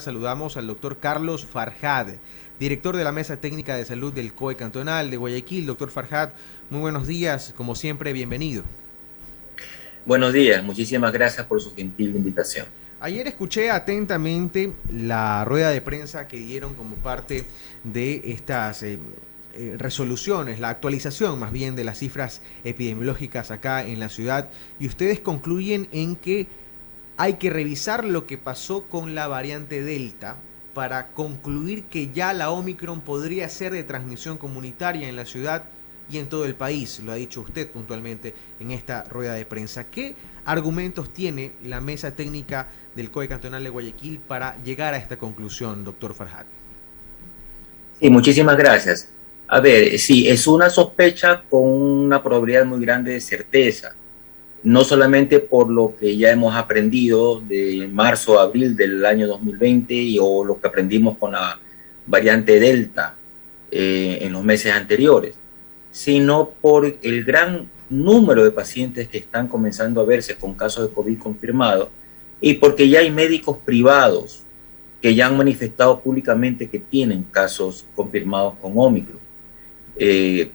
ahora saludamos al doctor Carlos Farjad, director de la Mesa Técnica de Salud del COE Cantonal de Guayaquil. Doctor Farjad, muy buenos días, como siempre, bienvenido. Buenos días, muchísimas gracias por su gentil invitación. Ayer escuché atentamente la rueda de prensa que dieron como parte de estas resoluciones, la actualización más bien de las cifras epidemiológicas acá en la ciudad, y ustedes concluyen en que hay que revisar lo que pasó con la variante Delta para concluir que ya la Omicron podría ser de transmisión comunitaria en la ciudad y en todo el país, lo ha dicho usted puntualmente en esta rueda de prensa. ¿Qué argumentos tiene la mesa técnica del COE Cantonal de Guayaquil para llegar a esta conclusión, doctor Farjad? Sí, muchísimas gracias. A ver, sí, es una sospecha con una probabilidad muy grande de certeza, no solamente por lo que ya hemos aprendido de marzo a abril del año 2020 o lo que aprendimos con la variante Delta en los meses anteriores, sino por el gran número de pacientes que están comenzando a verse con casos de COVID confirmados y porque ya hay médicos privados que ya han manifestado públicamente que tienen casos confirmados con Omicron.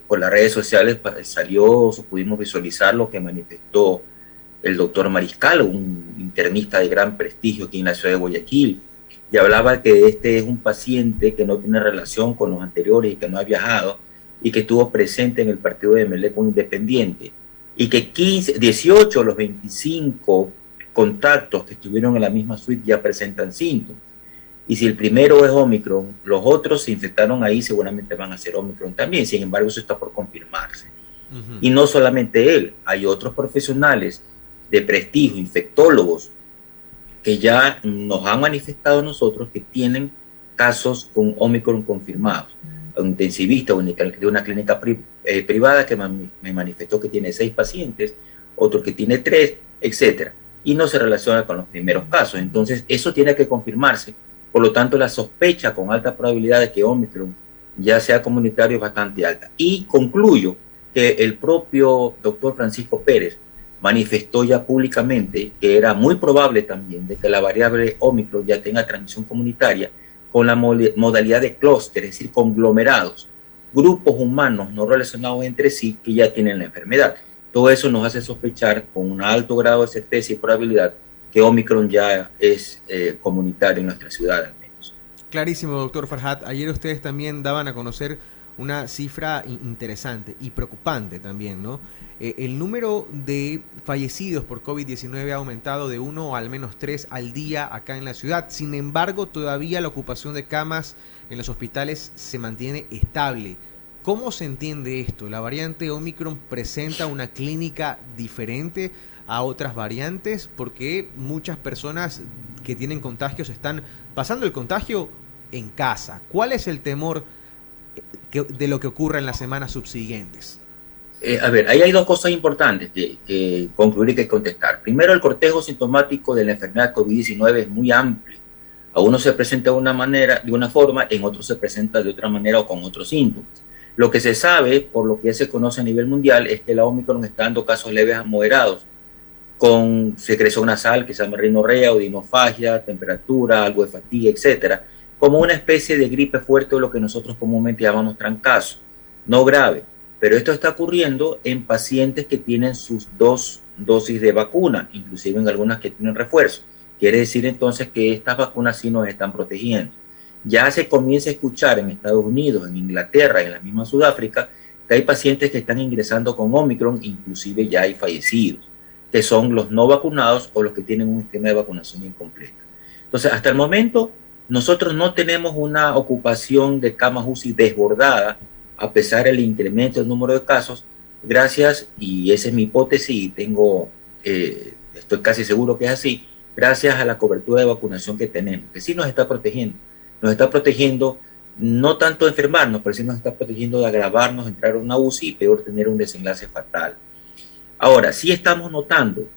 Por las redes sociales salió, pudimos visualizar lo que manifestó el doctor Mariscal, un internista de gran prestigio aquí en la ciudad de Guayaquil, y hablaba que este es un paciente que no tiene relación con los anteriores y que no ha viajado y que estuvo presente en el partido de Emelec con Independiente, y que 18 de los 25 contactos que estuvieron en la misma suite ya presentan síntomas. Y si el primero es Omicron, los otros se infectaron ahí, seguramente van a ser Omicron también. Sin embargo, eso está por confirmarse. Y no solamente él, hay otros profesionales de prestigio, infectólogos, que ya nos han manifestado a nosotros que tienen casos con Omicron confirmados. Un intensivista de una clínica privada que me manifestó que tiene 6 pacientes, otro que tiene 3, etcétera. Y no se relaciona con los primeros casos. Entonces, eso tiene que confirmarse. Por lo tanto, la sospecha con alta probabilidad de que Omicron ya sea comunitario es bastante alta. Y concluyo que el propio doctor Francisco Pérez manifestó ya públicamente que era muy probable también de que la variable Omicron ya tenga transmisión comunitaria con la modalidad de clúster, es decir, conglomerados, grupos humanos no relacionados entre sí que ya tienen la enfermedad. Todo eso nos hace sospechar con un alto grado de certeza y probabilidad que Omicron ya es comunitario en nuestra ciudad al menos. Clarísimo, doctor Farjad. Ayer ustedes también daban a conocer una cifra interesante y preocupante también, ¿no? El número de fallecidos por COVID-19 ha aumentado de 1 a al menos 3 al día acá en la ciudad. Sin embargo, todavía la ocupación de camas en los hospitales se mantiene estable. ¿Cómo se entiende esto? ¿La variante Omicron presenta una clínica diferente a otras variantes? Porque muchas personas que tienen contagios están pasando el contagio en casa. ¿Cuál es el temor de lo que ocurra en las semanas subsiguientes? A ver, ahí hay dos cosas importantes que concluir y que contestar. Primero, el cortejo sintomático de la enfermedad COVID-19 es muy amplio. A uno se presenta de una manera, de una forma, en otro se presenta de otra manera o con otros síntomas. Lo que se sabe, por lo que ya se conoce a nivel mundial, es que la Omicron está dando casos leves a moderados, con secreción nasal, que se llama rinorrea, odinofagia, temperatura, algo de fatiga, etcétera, como una especie de gripe fuerte o lo que nosotros comúnmente llamamos trancazo, no grave. Pero esto está ocurriendo en pacientes que tienen sus 2 dosis de vacuna, inclusive en algunas que tienen refuerzo. Quiere decir entonces que estas vacunas sí nos están protegiendo. Ya se comienza a escuchar en Estados Unidos, en Inglaterra, en la misma Sudáfrica, que hay pacientes que están ingresando con Omicron, inclusive ya hay fallecidos, que son los no vacunados o los que tienen un esquema de vacunación incompleto. Entonces, hasta el momento, nosotros no tenemos una ocupación de camas UCI desbordada, a pesar del incremento del número de casos, gracias, y esa es mi hipótesis, y estoy casi seguro que es así, gracias a la cobertura de vacunación que tenemos, que sí nos está protegiendo. Nos está protegiendo no tanto de enfermarnos, pero sí nos está protegiendo de agravarnos, entrar a una UCI y peor tener un desenlace fatal. Ahora, sí estamos notando,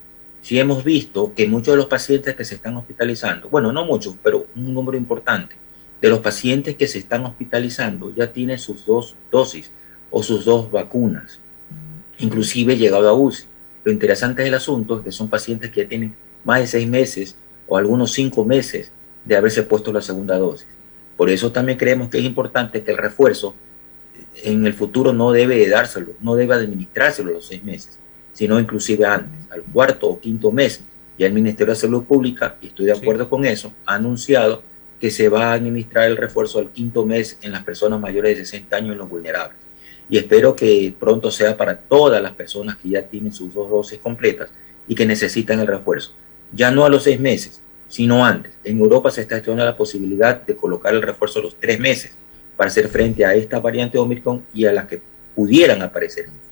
sí hemos visto que muchos de los pacientes que se están hospitalizando, bueno, no muchos, pero un número importante de los pacientes que se están hospitalizando ya tienen sus 2 dosis o sus 2 vacunas, inclusive llegado a UCI. Lo interesante del asunto es que son pacientes que ya tienen más de 6 meses o algunos 5 meses de haberse puesto la segunda dosis. Por eso también creemos que es importante que el refuerzo en el futuro no debe de dárselo, no debe administrárselo a los 6 meses, sino inclusive antes, al cuarto o quinto mes. Ya el Ministerio de Salud Pública, y estoy de acuerdo con eso, ha anunciado que se va a administrar el refuerzo al quinto mes en las personas mayores de 60 años y los vulnerables. Y espero que pronto sea para todas las personas que ya tienen sus 2 dosis completas y que necesitan el refuerzo. Ya no a los 6 meses, sino antes. En Europa se está estudiando la posibilidad de colocar el refuerzo a los 3 meses para hacer frente a esta variante Omicron y a las que pudieran aparecer en el futuro.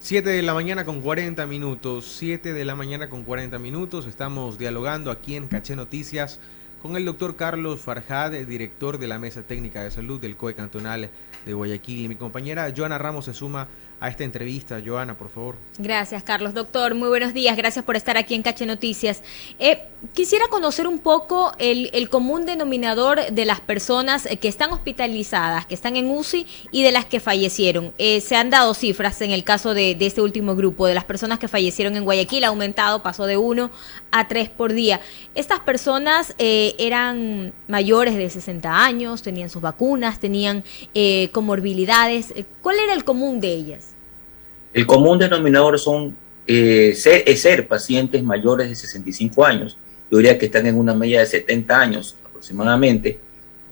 7 de la mañana con 40 minutos, 7 de la mañana con 40 minutos. Estamos dialogando aquí en Caché Noticias con el doctor Carlos Farjad, director de la Mesa Técnica de Salud del COE Cantonal de Guayaquil. Y mi compañera Joana Ramos se suma a esta entrevista. Joana, por favor. Gracias, Carlos. Doctor, muy buenos días. Gracias por estar aquí en Caché Noticias. Quisiera conocer un poco el común denominador de las personas que están hospitalizadas, que están en UCI y de las que fallecieron. Se han dado cifras en el caso de este último grupo, de las personas que fallecieron en Guayaquil, ha aumentado, pasó de 1 a 3 por día. Estas personas eran mayores de 60 años, tenían sus vacunas, tenían comorbilidades. ¿Cuál era el común de ellas? El común denominador son ser pacientes mayores de 65 años. Yo diría que están en una media de 70 años aproximadamente.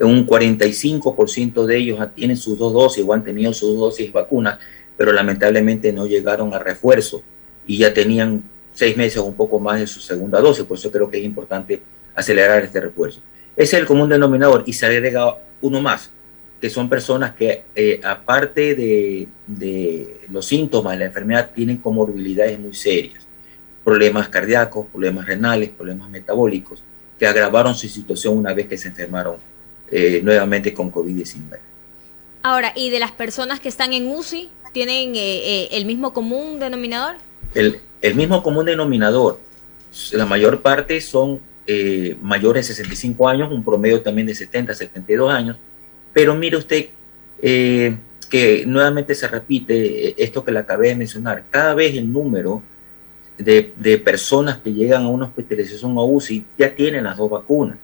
Un 45% de ellos tienen sus 2 dosis o han tenido sus 2 dosis de vacunas, pero lamentablemente no llegaron a refuerzo y ya tenían 6 meses o un poco más de su segunda dosis. Por eso creo que es importante acelerar este refuerzo. Ese es el común denominador y se agrega uno más, que son personas que aparte de los síntomas de la enfermedad tienen comorbilidades muy serias, problemas cardíacos, problemas renales, problemas metabólicos, que agravaron su situación una vez que se enfermaron nuevamente con COVID-19. Ahora, ¿y de las personas que están en UCI, tienen el mismo común denominador? El mismo común denominador. La mayor parte son mayores de 65 años, un promedio también de 70, 72 años, pero mire usted que nuevamente se repite esto que le acabé de mencionar. Cada vez el número de personas que llegan a una hospitalización o UCI ya tienen las 2 vacunas.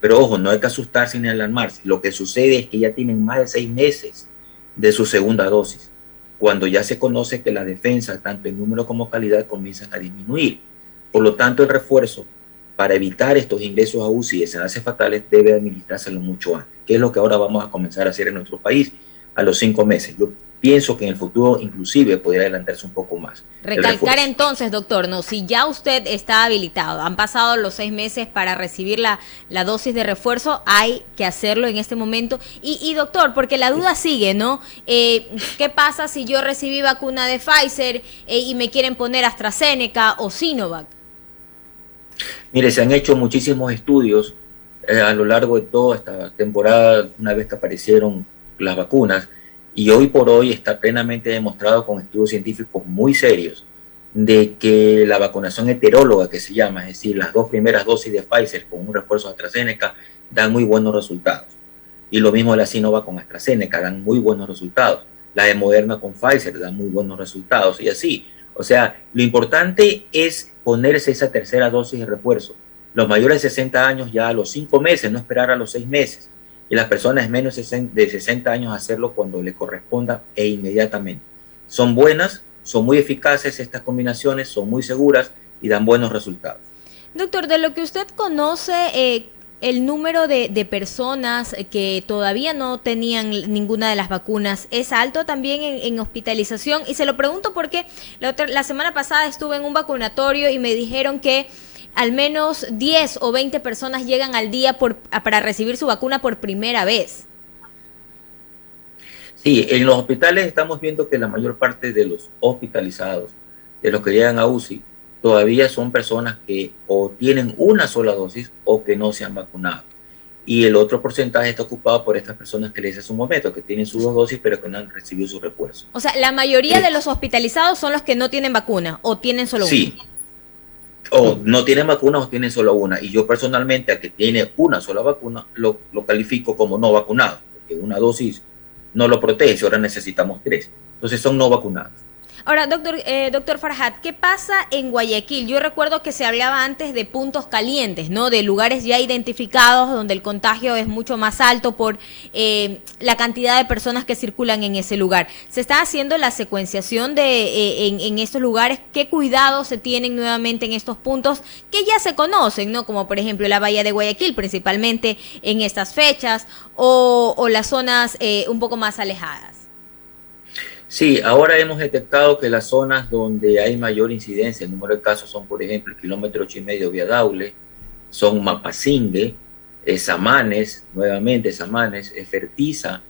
Pero ojo, no hay que asustarse ni alarmarse. Lo que sucede es que ya tienen más de 6 meses de su segunda dosis, cuando ya se conoce que la defensa, tanto en número como calidad, comienzan a disminuir. Por lo tanto, el refuerzo para evitar estos ingresos a UCI y desenlaces fatales debe administrárselo mucho antes, que es lo que ahora vamos a comenzar a hacer en nuestro país a los 5 meses. Yo pienso que en el futuro inclusive podría adelantarse un poco más. Recalcar entonces, doctor, no, si ya usted está habilitado, han pasado los 6 meses para recibir la dosis de refuerzo, hay que hacerlo en este momento. Y doctor, porque la duda sigue, ¿no? ¿Qué pasa si yo recibí vacuna de Pfizer y me quieren poner AstraZeneca o Sinovac? Mire, se han hecho muchísimos estudios a lo largo de toda esta temporada, una vez que aparecieron las vacunas, y hoy por hoy está plenamente demostrado con estudios científicos muy serios de que la vacunación heteróloga, que se llama, es decir, las 2 primeras dosis de Pfizer con un refuerzo de AstraZeneca, dan muy buenos resultados. Y lo mismo la Sinovac con AstraZeneca, dan muy buenos resultados. La de Moderna con Pfizer dan muy buenos resultados y así. O sea, lo importante es ponerse esa tercera dosis de refuerzo. Los mayores de 60 años ya a los 5 meses, no esperar a los 6 meses. Y las personas menos de 60 años hacerlo cuando le corresponda e inmediatamente. Son buenas, son muy eficaces estas combinaciones, son muy seguras y dan buenos resultados. Doctor, de lo que usted conoce, el número de personas que todavía no tenían ninguna de las vacunas es alto también en hospitalización. Y se lo pregunto porque la semana pasada estuve en un vacunatorio y me dijeron que al menos 10 o 20 personas llegan al día para recibir su vacuna por primera vez. Sí, en los hospitales estamos viendo que la mayor parte de los hospitalizados, de los que llegan a UCI, todavía son personas que o tienen una sola dosis o que no se han vacunado. Y el otro porcentaje está ocupado por estas personas que les hace un momento, que tienen sus 2 dosis pero que no han recibido su refuerzo. O sea, la mayoría de los hospitalizados son los que no tienen vacuna o tienen solo una. Sí. O no tienen vacuna o tienen solo una. Y yo personalmente, al que tiene una sola vacuna, lo califico como no vacunado, porque una dosis no lo protege, ahora necesitamos 3. Entonces son no vacunados. Ahora, doctor Farhat, ¿qué pasa en Guayaquil? Yo recuerdo que se hablaba antes de puntos calientes, ¿no? De lugares ya identificados donde el contagio es mucho más alto por la cantidad de personas que circulan en ese lugar. ¿Se está haciendo la secuenciación en estos lugares? ¿Qué cuidados se tienen nuevamente en estos puntos que ya se conocen, ¿no? Como por ejemplo la bahía de Guayaquil, principalmente en estas fechas, o las zonas un poco más alejadas? Sí, ahora hemos detectado que las zonas donde hay mayor incidencia, el número de casos son, por ejemplo, el kilómetro 8,5 Vía Daule, son Mapasingue, Samanes, nuevamente Samanes, Fertiza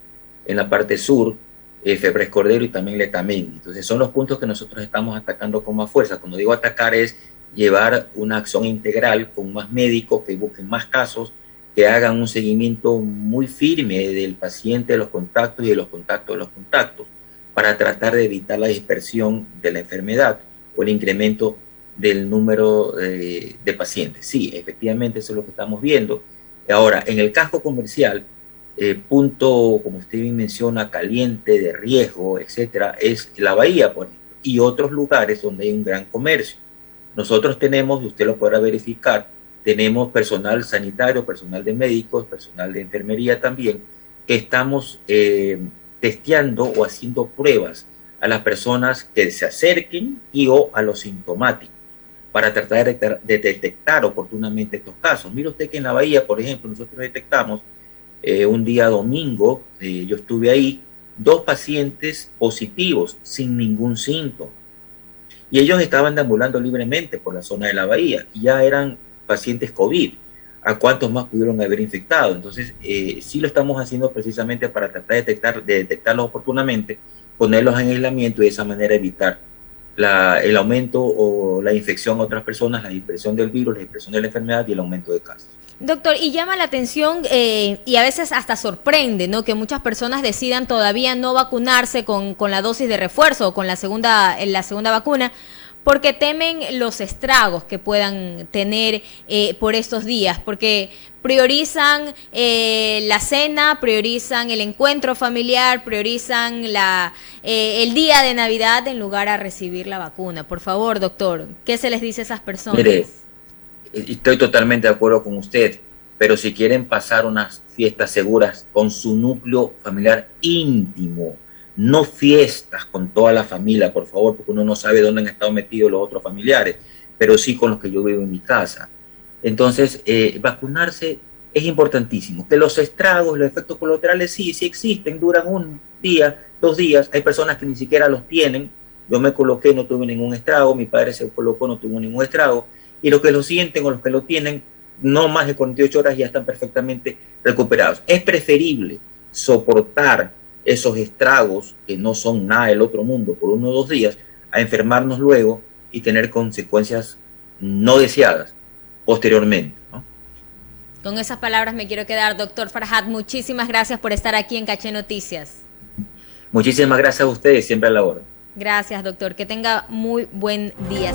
en la parte sur, Febres Cordero y también Letamendi. Entonces son los puntos que nosotros estamos atacando con más fuerza. Cuando digo atacar es llevar una acción integral con más médicos que busquen más casos, que hagan un seguimiento muy firme del paciente, de los contactos y de los contactos de los contactos, para tratar de evitar la dispersión de la enfermedad o el incremento del número de pacientes. Sí, efectivamente eso es lo que estamos viendo. Ahora, en el casco comercial, punto, como usted bien menciona, caliente, de riesgo, etcétera, es la bahía, por ejemplo, y otros lugares donde hay un gran comercio. Nosotros tenemos, y usted lo podrá verificar, tenemos personal sanitario, personal de médicos, personal de enfermería también, que estamos testeando o haciendo pruebas a las personas que se acerquen y o a los sintomáticos para tratar de detectar oportunamente estos casos. Mire usted que en la bahía, por ejemplo, nosotros detectamos un día domingo, yo estuve ahí, 2 pacientes positivos sin ningún síntoma. Y ellos estaban deambulando libremente por la zona de la bahía y ya eran pacientes COVID. ¿A cuántos más pudieron haber infectado? Entonces, sí lo estamos haciendo precisamente para tratar de detectarlos oportunamente, ponerlos en aislamiento y de esa manera evitar el aumento o la infección a otras personas, la dispersión del virus, la dispersión de la enfermedad y el aumento de casos. Doctor, y llama la atención y a veces hasta sorprende, ¿no? Que muchas personas decidan todavía no vacunarse con la dosis de refuerzo o con la segunda vacuna, porque temen los estragos que puedan tener por estos días, porque priorizan la cena, priorizan el encuentro familiar, priorizan el día de Navidad en lugar a recibir la vacuna. Por favor, doctor, ¿qué se les dice a esas personas? Mire, estoy totalmente de acuerdo con usted, pero si quieren pasar unas fiestas seguras con su núcleo familiar íntimo, no fiestas con toda la familia, por favor, porque uno no sabe dónde han estado metidos los otros familiares, pero sí con los que yo vivo en mi casa. Entonces, vacunarse es importantísimo. Que los estragos, los efectos colaterales sí existen, duran 1 día, 2 días. Hay personas que ni siquiera los tienen. Yo me coloqué, no tuve ningún estrago, mi padre se colocó, no tuvo ningún estrago. Y los que lo sienten o los que lo tienen, no más de 48 horas ya están perfectamente recuperados. Es preferible soportar esos estragos que no son nada del otro mundo por 1 o 2 días, a enfermarnos luego y tener consecuencias no deseadas posteriormente, ¿no? Con esas palabras me quiero quedar, doctor Farhat. Muchísimas gracias por estar aquí en Caché Noticias. Muchísimas gracias a ustedes, siempre a la hora. Gracias, doctor. Que tenga muy buen día.